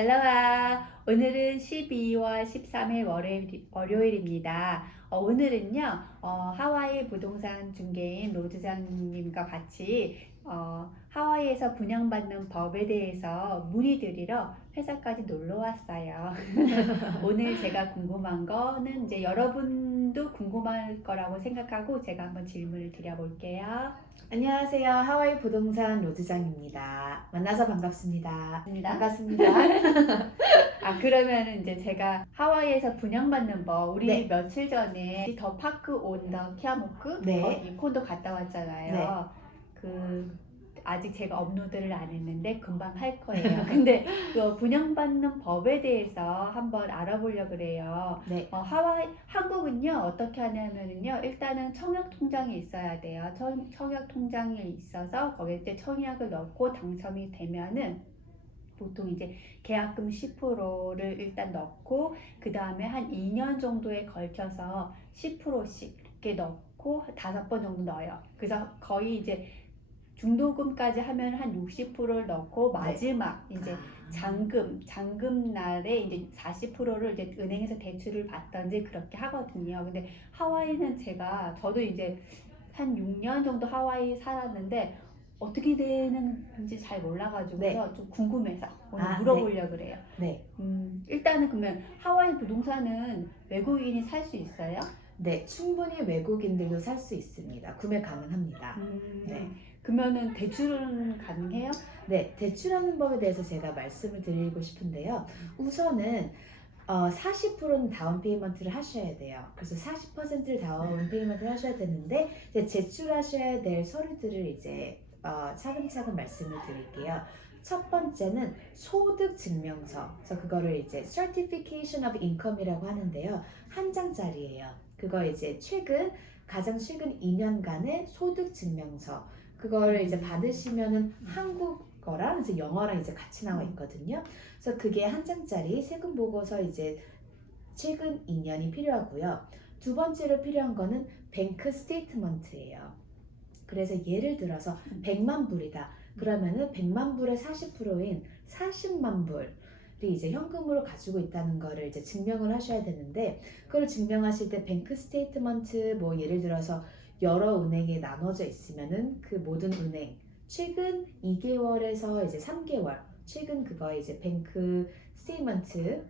알로하. 오늘은 12월 13일 월요일입니다. 오늘은요, 하와이 부동산 중개인 로즈장님과 같이 하와이에서 분양받는 법에 대해서 문의드리러 회사까지 놀러 왔어요. 오늘 제가 궁금한 거는 이제 여러분도 궁금할 거라고 생각하고 제가 한번 질문을 드려볼게요. 안녕하세요. 하와이 부동산 로즈장입니다. 만나서 반갑습니다. 반갑습니다. 그러면은 이제 제가 하와이에서 분양받는 법, 우리 네. 며칠 전에 더 파크 온 더 키아모크 네. 이 콘도 갔다 왔잖아요. 네. 아직 제가 업로드를 안 했는데 금방 할 거예요. 근데 그 분양받는 법에 대해서 한번 알아보려고 그래요. 네. 한국은요, 어떻게 하냐면은요, 일단은 청약 통장이 있어야 돼요. 청약 통장이 있어서 거기에 이제 청약을 넣고 당첨이 되면은 보통 이제 계약금 10%를 일단 넣고 그 다음에 한 2년 정도에 걸쳐서 10%씩 이렇게 넣고 5번 정도 넣어요. 그래서 거의 이제 중도금까지 하면 한 60%를 넣고 마지막 이제 잔금 날에 이제 40%를 이제 은행에서 대출을 받던지 그렇게 하거든요. 근데 하와이는 저도 이제 한 6년 정도 하와이 살았는데 어떻게 되는지 잘 몰라가지고서 네. 좀 궁금해서 오늘 네. 물어보려고 그래요. 네. 일단은 그러면 하와이 부동산은 외국인이 살 수 있어요? 네. 충분히 외국인들도 살 수 있습니다. 구매 가능합니다. 네. 그러면은 대출은 가능해요? 네. 대출하는 법에 대해서 제가 말씀을 드리고 싶은데요. 우선은 40%는 다운 페이먼트를 하셔야 돼요. 그래서 40%를 다운 페이먼트를 하셔야 되는데 이제 제출하셔야 될 서류들을 이제 차근차근 말씀을 드릴게요. 첫 번째는 소득 증명서. 그래서 그거를 이제 Certification of Income이라고 하는데요. 한 장짜리예요. 그거 이제 가장 최근 2년간의 소득 증명서. 그거를 이제 받으시면은 한국어랑 이제 영어랑 이제 같이 나와 있거든요. 그래서 그게 한 장짜리 세금 보고서 이제 최근 2년이 필요하고요. 두 번째로 필요한 거는 뱅크 스테이트먼트예요. 그래서 예를 들어서 100만 불이다. 그러면은 100만 불의 40%인 40만 불이 이제 현금으로 가지고 있다는 거를 이제 증명을 하셔야 되는데 그걸 증명하실 때 뱅크 스테이트먼트 뭐 예를 들어서 여러 은행에 나눠져 있으면은 그 모든 은행 최근 2개월에서 이제 3개월 최근 그거 이제 뱅크 스테이트먼트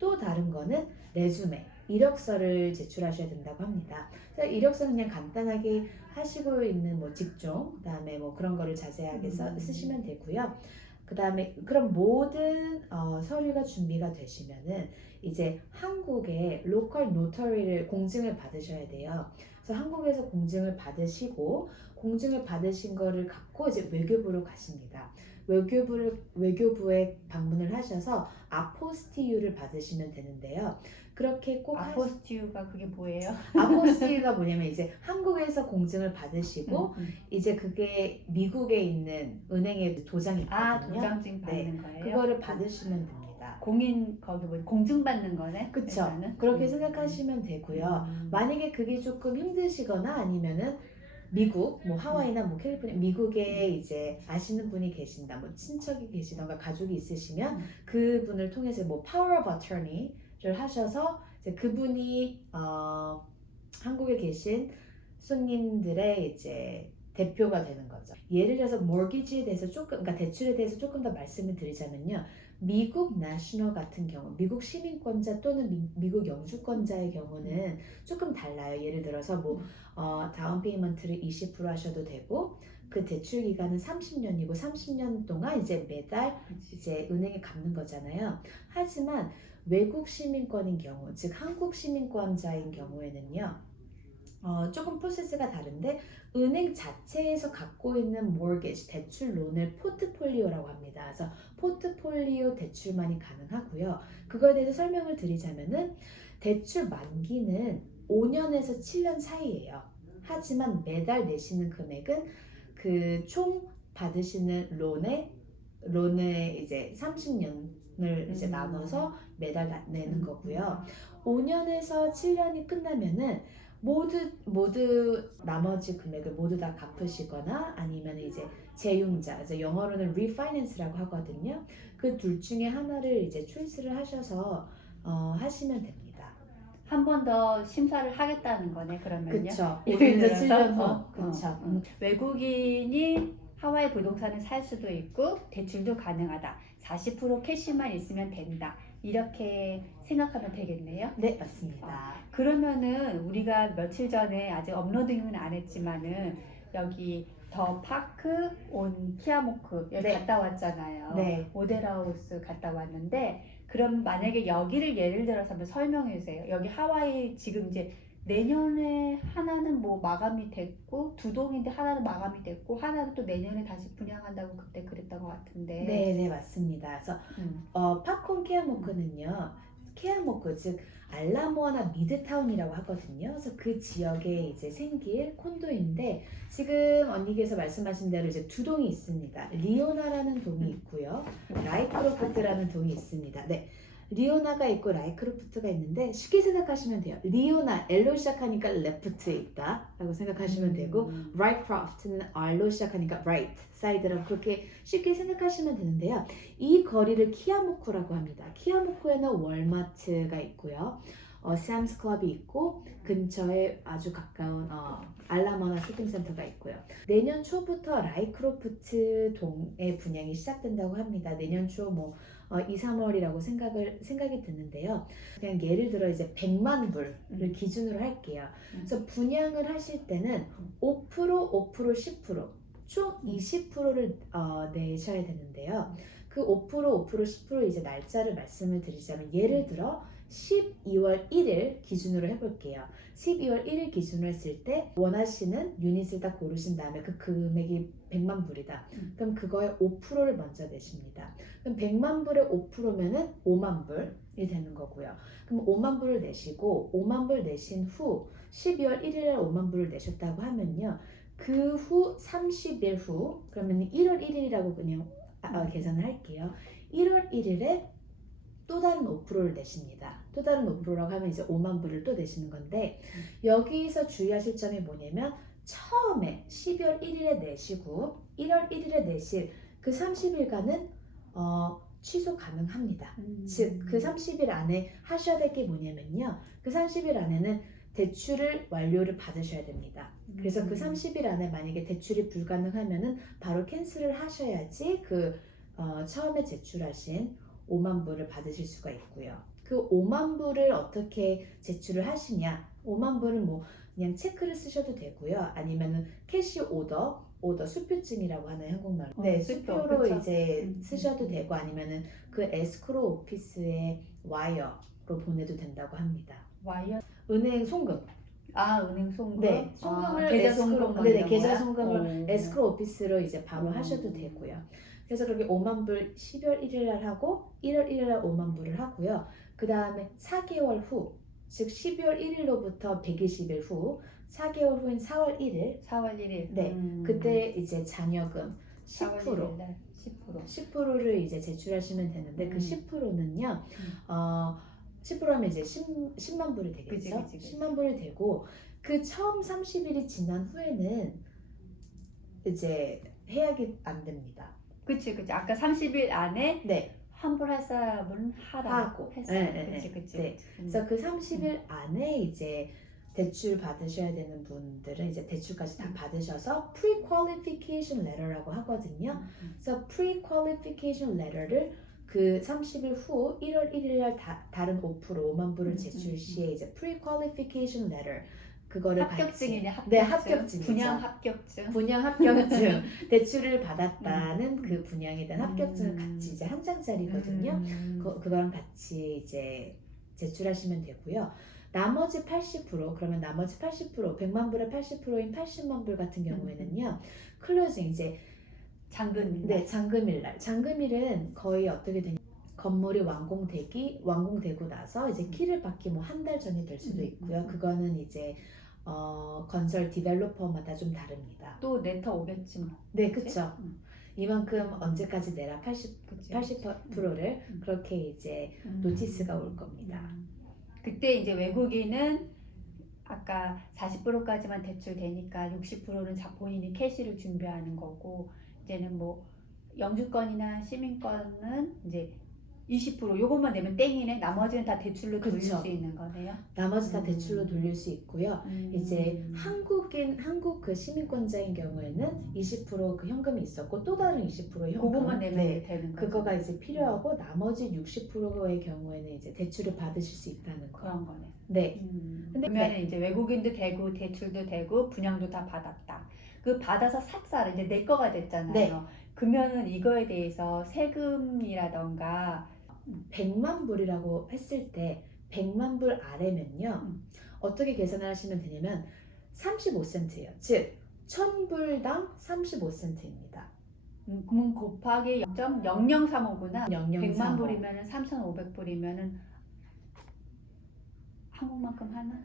또 다른 거는 레주메 이력서를 제출하셔야 된다고 합니다. 그래서 이력서는 그냥 간단하게 하시고 있는 뭐 직종, 그다음에 뭐 그런 거를 자세하게 쓰시면 되고요. 그다음에 그럼 모든 서류가 준비가 되시면은 이제 한국의 로컬 노터리를 공증을 받으셔야 돼요. 그래서 한국에서 공증을 받으시고 공증을 받으신 거를 갖고 이제 외교부로 가십니다. 외교부에 방문을 하셔서 아포스티유를 받으시면 되는데요. 그렇게 꼭 아포스티유가 그게 뭐예요? 아포스티유가 뭐냐면 이제 한국에서 공증을 받으시고 이제 그게 미국에 있는 은행에 도장이 있거든요. 도장증 받는 거예요? 그거를 받으시면 됩니다. 거기 뭐 공증 받는 거네? 그쵸? 일단은? 그렇게 생각하시면 되고요. 만약에 그게 조금 힘드시거나 아니면은 미국, 뭐 하와이나 뭐 캘리포니아, 미국에 이제 아시는 분이 계신다, 뭐 친척이 계시던가 가족이 있으시면 그분을 통해서 뭐 Power of Attorney를 하셔서 이제 그분이 한국에 계신 손님들의 이제 대표가 되는 거죠. 예를 들어서 mortgage에 대해서 그러니까 대출에 대해서 조금 더 말씀을 드리자면요. 미국 내셔널 같은 경우, 미국 시민권자 또는 미국 영주권자의 경우는 조금 달라요. 예를 들어서 뭐 다운 페이먼트를 20% 하셔도 되고 그 대출 기간은 30년이고 30년 동안 이제 매달 이제 은행에 갚는 거잖아요. 하지만 외국 시민권인 경우, 즉 한국 시민권자인 경우에는요. 조금 프로세스가 다른데 은행 자체에서 갖고 있는 mortgage 대출론을 포트폴리오라고 합니다. 그래서 포트폴리오 대출만이 가능하고요. 그거에 대해서 설명을 드리자면은 대출 만기는 5년에서 7년 사이예요. 하지만 매달 내시는 금액은 그 총 받으시는 론의 이제 30년을 이제 나눠서 매달 내는 거고요. 5년에서 7년이 끝나면은 모두 나머지 금액을 모두 다 갚으시거나 아니면 이제 재융자, 그래서 영어로는 refinance라고 하거든요. 그 둘 중에 하나를 이제 초이스를 하셔서 하시면 됩니다. 한 번 더 심사를 하겠다는 거네, 그러면요. 그쵸. 예를 5년에서 들어서 7년 후. 그쵸. 외국인이 하와이 부동산을 살 수도 있고 대출도 가능하다. 40% 캐시만 있으면 된다. 이렇게 생각하면 되겠네요. 네, 맞습니다. 그러면은 우리가 며칠 전에 아직 업로딩은 안 했지만은 여기 더 파크 온 키아모크 여기 네. 갔다 왔잖아요. 네. 모델하우스 갔다 왔는데 그럼 만약에 여기를 예를 들어서 한번 설명해 주세요. 여기 하와이 지금 이제 내년에 하나는 뭐 마감이 됐고 두 동인데 하나는 마감이 됐고 하나는 또 내년에 다시 분양한다고 그때 그랬던 것 같은데. 네, 네, 맞습니다. 그래서 음. 팝콘 케아모크는요, 케아모크 즉 알라모아나 미드타운이라고 하거든요. 그래서 그 지역에 이제 생길 콘도인데 지금 언니께서 말씀하신 대로 이제 두 동이 있습니다. 리오나라는 동이 있고요, 라이크로프트라는 동이 있습니다. 네. 리오나가 있고 라이크로프트가 있는데 쉽게 생각하시면 돼요. 리오나 L로 시작하니까 left에 있다 라고 생각하시면 되고 라이크로프트는 R로 시작하니까 right 사이드라고 그렇게 쉽게 생각하시면 되는데요. 이 거리를 키아모쿠라고 합니다. 키아모쿠에는 월마트가 있고요. 샘스 클럽이 있고 근처에 아주 가까운 알라모나 쇼핑센터가 있고요. 내년 초부터 라이크로프트 동의 분양이 시작된다고 합니다. 내년 초 2, 3월이라고 생각이 드는데요. 그냥 예를 들어 이제 100만 불을 기준으로 할게요. 그래서 분양을 하실 때는 5%, 5%, 10%, 총 20%를 내셔야 되는데요. 그 5%, 5%, 10% 이제 날짜를 말씀을 드리자면 예를 들어 12월 1일 기준으로 해볼게요. 12월 1일 기준으로 했을 때 원하시는 유닛을 딱 고르신 다음에 그 금액이 100만 불이다. 그럼 그거의 5%를 먼저 내십니다. 그럼 100만 불의 5%면은 5만 불이 되는 거고요. 그럼 5만 불을 내시고 5만 불 내신 후 12월 1일에 5만 불을 내셨다고 하면요. 그 후 30일 후 그러면 1월 1일이라고 그냥 계산을 할게요. 1월 1일에 또 다른 5%를 내십니다. 또 다른 5%라고 하면 이제 5만 불을 또 내시는 건데 여기서 주의하실 점이 뭐냐면 처음에 12월 1일에 내시고 1월 1일에 내실 그 30일간은 취소 가능합니다. 즉 그 30일 안에 하셔야 될 게 뭐냐면요. 그 30일 안에는 대출을 완료를 받으셔야 됩니다. 그래서 그 30일 안에 만약에 대출이 불가능하면은 바로 캔슬을 하셔야지 그 처음에 제출하신 5만 불을 받으실 수가 있고요. 그 5만 불을 어떻게 제출을 하시냐? 5만 불은 뭐 그냥 체크를 쓰셔도 되고요. 아니면은 캐시 오더 수표증이라고 하는 한국말로. 네, 수표로 그쵸. 이제 쓰셔도 되고 아니면은 그 에스크로 오피스에 와이어로 보내도 된다고 합니다. 와이어? 은행 송금. 은행 송금? 네, 송금을 계좌 송금 뭐 네, 이런 계좌 거야? 송금을 에스크로 오피스로 이제 바로 하셔도 되고요. 그래서 그렇게 5만 불 12월 1일 날 하고 1월 1일 날 5만 불을 하고요. 그 다음에 4개월 후, 즉 12월 1일로부터 120일 후, 4개월 후인 4월 1일, 4월 1일. 네, 그때 이제 잔여금 4월 10%, 1일 날 10%. 10%를 이제 제출하시면 되는데 그 10%는요, 10%하면 이제 10만 불이 되겠죠? 그치. 10만 불이 되고 그 처음 30일이 지난 후에는 이제 해약이 안 됩니다. 그치. 아까 30일 안에 네. 환불할 사람은 하고. 했어. 네. 그치. 그래서 그 30일 안에 이제 대출 받으셔야 되는 분들은 이제 대출까지 다 받으셔서 pre-qualification letter라고 하거든요. 그래서 pre-qualification letter를 그 30일 후 1월 1일 날 다른 5% 5만 불을 제출 시에 이제 pre-qualification letter 그거를 합격증이네, 합격증. 네, 합격증이죠. 분양 합격증. 대출을 받았다는 그 분양에 대한 합격증을 같이 이제 한 장짜리거든요. 그거랑 같이 이제 제출하시면 되고요. 나머지 80% 그러면 나머지 80% 100만 불의 80%인 80만 불 같은 경우에는요. 클로징 이제 잔금일 네, 잔금일 날. 잔금일은 거의 어떻게 되냐? 건물이 완공되고 나서 이제 키를 받기 뭐 한 달 전이 될 수도 있고요. 그거는 이제 건설 디벨로퍼마다 좀 다릅니다. 또 레터 오겠지 뭐. 네, 그쵸. 이만큼 언제까지 내라 80%를 그렇게 이제 노티스가 올 겁니다. 그때 이제 외국인은 아까 40%까지만 대출되니까 60%는 본인이 캐시를 준비하는 거고 이제는 뭐 영주권이나 시민권은 이제 20% 요것만 내면 땡이네. 나머지는 다 대출로 돌릴 그쵸. 수 있는 거네요. 나머지 다 대출로 돌릴 수 있고요. 이제 음. 한국 그 시민권자인 경우에는 20%그 현금이 있었고 또 다른 20% 현금 그것만 내면 네, 되는 거죠. 그거가 이제 필요하고 나머지 60%의 경우에는 이제 대출을 받으실 수 있다는 거. 그런 거네. 네. 근데 그러면 이제 외국인도 되고 대출도 되고 분양도 다 받았다. 그 받아서 샀어요. 이제 내 거가 됐잖아요. 네. 그러면은 이거에 대해서 세금이라던가 100만 불이라고 했을 때 100만 불 아래면요. 어떻게 계산을 하시면 되냐면 35센트예요. 즉 1000불당 35센트입니다. 그러면 곱하기 0.0035구나. 100만 0035. 불이면은 3,500불이면은 한국만큼 하나?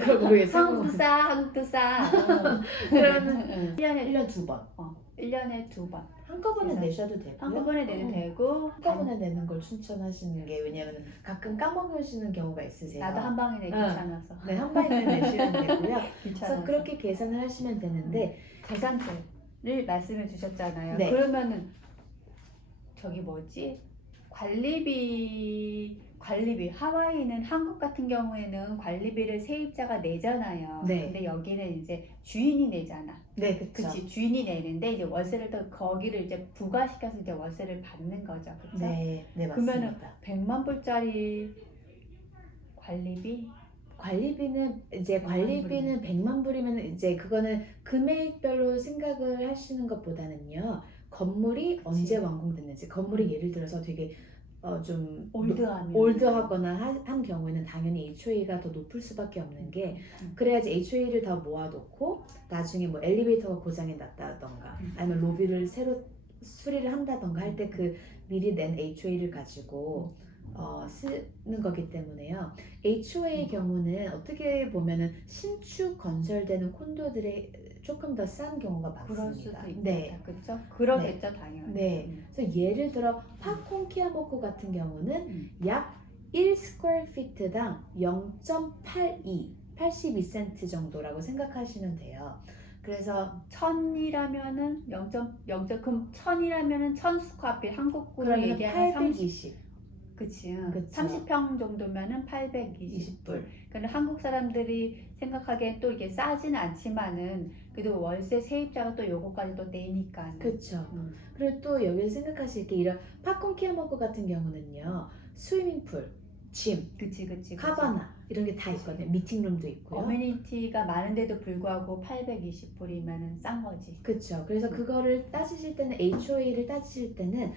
그걸 모르겠어요. 한국도 싸. 그러면 1년에 1년 2번. 1년에 2번. 한꺼번에 그래서 내셔도 되고요. 한꺼번에 내도 되고 한꺼번에 내는 걸 추천하시는 게 왜냐면 가끔 까먹으시는 경우가 있으세요. 나도 한 방에 내기 응. 귀찮아서. 네, 한 방에 내시면 되고요. 귀찮아서. 그래서 그렇게 계산을 하시면 되는데 재산세를 말씀해 주셨잖아요. 네. 그러면은 저기 뭐지? 관리비 하와이는 한국 같은 경우에는 관리비를 세입자가 내잖아요. 네. 근데 여기는 이제 주인이 내잖아. 네, 그렇죠. 그치, 주인이 내는데 이제 월세를 또 거기를 이제 부과시켜서 이제 월세를 받는 거죠. 그쵸? 네, 네 그러면은 맞습니다. 100만 불짜리 관리비? 관리비는 이제 100만 불이면 이제 그거는 금액별로 생각을 하시는 것보다는요. 건물이 언제 완공됐는지 건물이 예를 들어서 되게 좀 올드하거나 한 경우에는 당연히 HOA가 더 높을 수밖에 없는 게 그래야지 HOA를 더 모아놓고 나중에 뭐 엘리베이터가 고장이 났다던가 아니면 로비를 새로 수리를 한다던가 할 때 그 미리 낸 HOA를 가지고 쓰는 거기 때문에요. HOA의 경우는 어떻게 보면은 신축 건설되는 콘도들의 조금 더 싼 경우가 많습니다. 그럴 수도 있다. 네. 그렇죠? 그러겠죠, 당연히. 네. 그래서 예를 들어 파콘키아모코 같은 경우는 약 1스퀘어피트당 82센트 정도라고 생각하시면 돼요. 그래서 1000이라면은 0.0 그럼 1000이라면은 1000스퀘어핏 한국으로 그러면 얘기하면 820. 그치. 그쵸. 30평 정도면은 820불. 근데 한국 사람들이 생각하기엔 또 이게 싸지는 않지만은 그래도 월세 세입자가 또 요거까지 또 내니까. 그렇죠. 그리고 또 여기서 생각하실 게 이런 팝콘키아모코 같은 경우는요. 스위밍풀, 짐, 그치. 카바나 이런 게 다 있거든요. 미팅룸도 있고요. 어메니티가 많은데도 불구하고 820불이면은 싼 거지. 그렇죠. 그래서 그거를 따지실 때는 HOA를 따지실 때는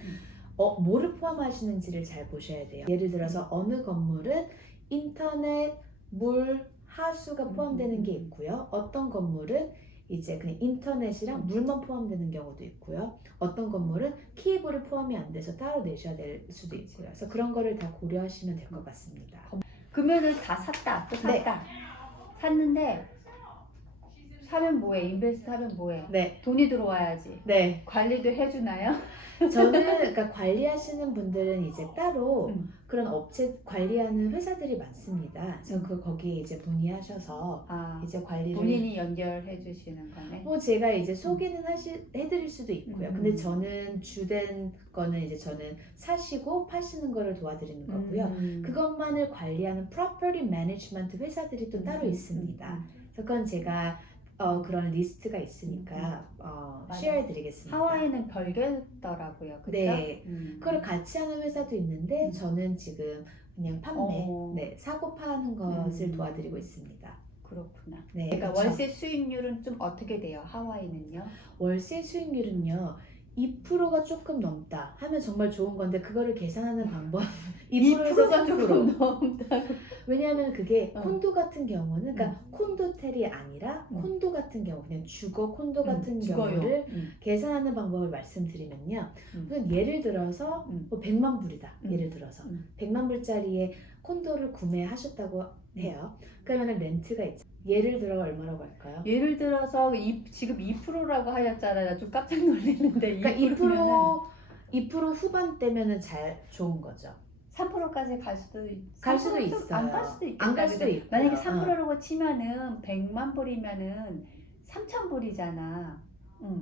뭐를 포함하시는지를 잘 보셔야 돼요. 예를 들어서 어느 건물은 인터넷, 물, 하수가 포함되는 게 있고요. 어떤 건물은 이제 그냥 인터넷이랑 물만 포함되는 경우도 있고요. 어떤 건물은 케이블이 포함이 안 돼서 따로 내셔야 될 수도 있고요. 그래서 그런 거를 다 고려하시면 될 것 같습니다. 그러면은 다 샀다. 또 샀다. 샀는데 사면 뭐해? 인베스트 하면 뭐해? 네. 돈이 들어와야지. 네. 관리도 해주나요? 저는 그러니까 관리하시는 분들은 이제 따로 그런 업체 관리하는 회사들이 많습니다. 그래서 거기에 이제 문의하셔서 이제 관리를 본인이 연결해 주시는 거네. 뭐 제가 이제 소개는 해드릴 수도 있고요. 근데 저는 주된 거는 이제 저는 사시고 파시는 거를 도와드리는 거고요. 그것만을 관리하는 property management 회사들이 또 따로 있습니다. 그래서 그건 제가 그런 리스트가 있으니까 쉐어해드리겠습니다. 하와이는 별개더라고요. 그렇죠? 네, 그걸 같이 하는 회사도 있는데 저는 지금 그냥 판매, 네, 사고 파는 것을 도와드리고 있습니다. 그렇구나. 네, 그러니까 그쵸? 월세 수익률은 좀 어떻게 돼요? 하와이는요? 월세 수익률은요. 2%가 조금 넘다 하면 정말 좋은 건데 그거를 계산하는 방법 2%에서 3% 조금 넘다. 왜냐하면 그게 콘도 같은 경우는 그러니까 콘도텔이 아니라 콘도 같은 경우 그냥 주거 콘도 같은 경우를 계산하는 방법을 말씀드리면요. 우선 예를 들어서 뭐 100만 불이다. 예를 들어서 100만 불짜리의 콘도를 구매하셨다고 해요. 그러면 렌트가 있죠. 예를 들어 얼마라고 할까요? 예를 들어서 지금 2%라고 하셨잖아요. 나 좀 깜짝 놀랐는데 그러니까 2% 후반대면은 잘 좋은 거죠. 3%까지 갈 수도 있어요. 안 갈 수도 있겠다. 안 갈 수도 있고. 만약에 3%라고 치면은 100만 불이면은 3,000불이잖아.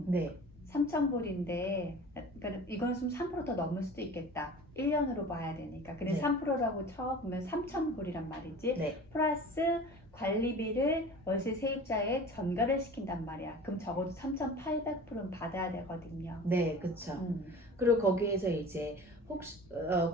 네. 3,000불인데 그러니까 이건 좀 3%더 넘을 수도 있겠다. 1년으로 봐야 되니까. 근데 네. 3%라고 쳐보면 3,000불이란 말이지. 네. 플러스 관리비를 월세 세입자에 전가를 시킨단 말이야. 그럼 적어도 3,800불은 받아야 되거든요. 네, 그쵸. 음. 그리고 거기에서 이제 혹시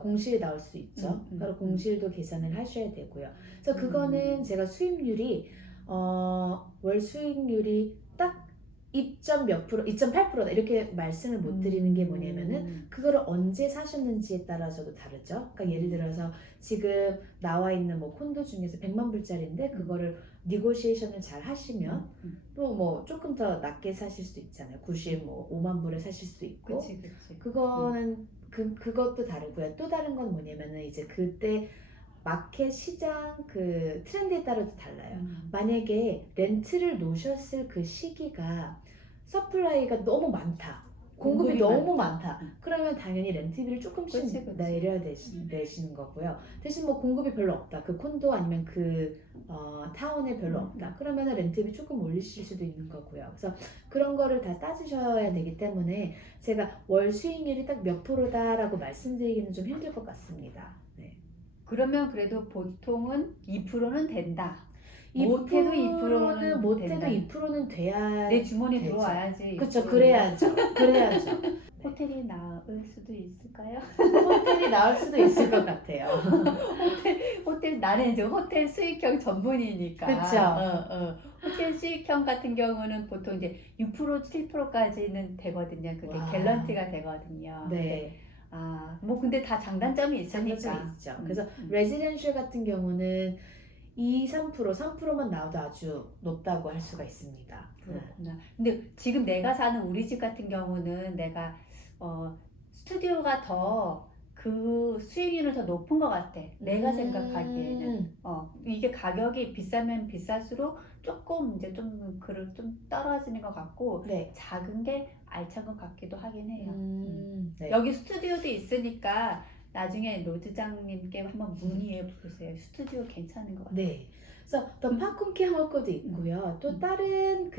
공실이 나올 수 있죠. 그리고 공실도 계산을 하셔야 되고요. 그래서 그거는 제가 수익률이 월 수익률이 딱 2몇 프로, 2.8%다 이렇게 말씀을 못 드리는 게 뭐냐면은 그거를 언제 사셨는지에 따라서도 다르죠. 그러니까 예를 들어서 지금 나와 있는 뭐 콘도 중에서 100만 불짜리인데 그거를 니고시에이션을 잘 하시면 또 뭐 조금 더 낮게 사실 수도 있잖아요. 95만 불에 사실 수도 있고. 그치, 그치. 그거는 그것도 다르고요. 또 다른 건 뭐냐면은 이제 그때 마켓 시장 그 트렌드에 따라도 달라요. 만약에 렌트를 놓으셨을 그 시기가 서플라이가 너무 많다. 공급이 너무 많다. 그러면 당연히 렌트비를 조금씩 그치, 그치. 내려야 되시는 거고요. 대신 뭐 공급이 별로 없다. 그 콘도 아니면 그 타운에 별로 없다. 그러면은 렌트비 조금 올리실 수도 있는 거고요. 그래서 그런 거를 다 따지셔야 되기 때문에 제가 월 수익률이 딱 몇 프로다라고 말씀드리기는 좀 힘들 것 같습니다. 네. 그러면 그래도 보통은 2%는 된다. 2%는 못해도 된다. 2%는 돼야 내 주머니 되죠. 들어와야지. 그렇죠. 2%는. 그래야죠. 그래야죠. 호텔이 나을 수도 있을까요? 호텔이 나올 수도 있을 것 같아요. 호텔 나는 이제 호텔 수익형 전문이니까. 그쵸. 호텔 수익형 같은 경우는 보통 이제 6% 7%까지는 되거든요. 그게 와. 갤런티가 되거든요. 네. 뭐 근데 다 장단점이 있으니까. 장단점이 있죠. 그래서 레지던셜 같은 경우는 2, 3%만 나와도 아주 높다고 할 수가 있습니다. 그렇구나. 근데 지금 내가 사는 우리 집 같은 경우는 내가 스튜디오가 더 그 수익률은 더 높은 것 같아. 내가 생각하기에는. 이게 가격이 비싸면 비쌀수록 조금 이제 좀 떨어지는 것 같고 네. 작은 게 알찬 것 같기도 하긴 해요. 네. 여기 스튜디오도 있으니까 나중에 로드장님께 한번 문의해 보세요. 스튜디오 괜찮은 것 같아요. 네. 그래서 또 파쿤케어코도 있고요. 또 다른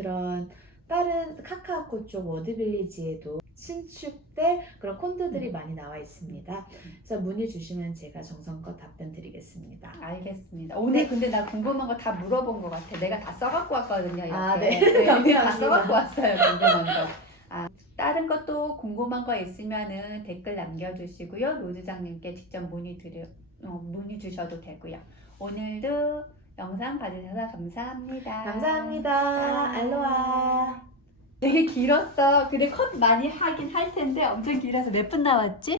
카카오코 쪽 워드빌리지에도 신축될 그런 콘도들이 많이 나와 있습니다. 그래서 문의 주시면 제가 정성껏 답변 드리겠습니다. 알겠습니다. 오늘 근데 나 궁금한 거 다 물어본 것 같아. 내가 다 써갖고 왔거든요. 이렇게. 아, 네. 다 감사합니다. 써갖고 왔어요. 궁금한 거. 다른 것도 궁금한 거 있으면은 댓글 남겨주시고요. 로드장님께 직접 문의 주셔도 되고요. 오늘도 영상 봐주셔서 감사합니다. 감사합니다. 알로하. 되게 길었어. 근데 컷 많이 하긴 할 텐데 엄청 길어서 몇 분 나왔지?